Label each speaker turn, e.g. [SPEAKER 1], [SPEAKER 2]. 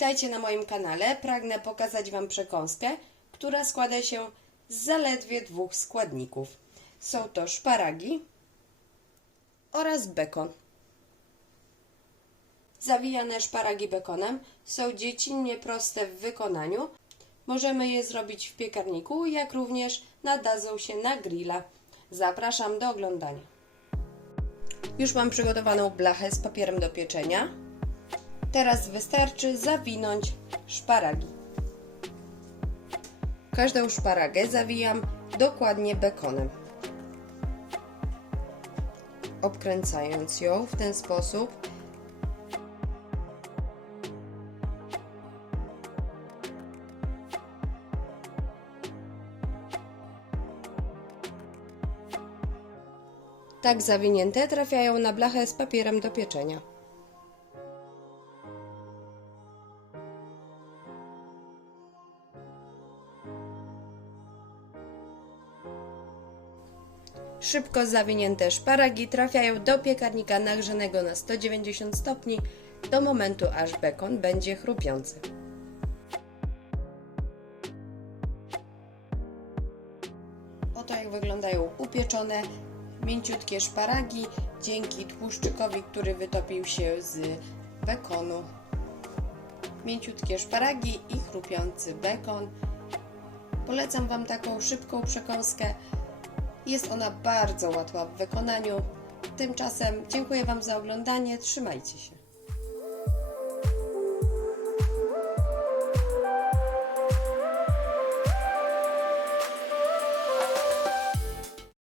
[SPEAKER 1] Witajcie na moim kanale. Pragnę pokazać Wam przekąskę, która składa się z zaledwie dwóch składników. Są to szparagi oraz bekon. Zawijane szparagi bekonem są dziecinnie proste w wykonaniu. Możemy je zrobić w piekarniku, jak również nadadzą się na grilla. Zapraszam do oglądania. Już mam przygotowaną blachę z papierem do pieczenia. Teraz wystarczy zawinąć szparagi. Każdą szparagę zawijam dokładnie bekonem. Obkręcając ją w ten sposób, tak zawinięte trafiają na blachę z papierem do pieczenia. Szybko zawinięte szparagi trafiają do piekarnika nagrzanego na 190 stopni do momentu, aż bekon będzie chrupiący. Oto jak wyglądają upieczone, mięciutkie szparagi dzięki tłuszczykowi, który wytopił się z bekonu. Mięciutkie szparagi i chrupiący bekon. Polecam Wam taką szybką przekąskę. Jest ona bardzo łatwa w wykonaniu. Tymczasem dziękuję Wam za oglądanie. Trzymajcie się.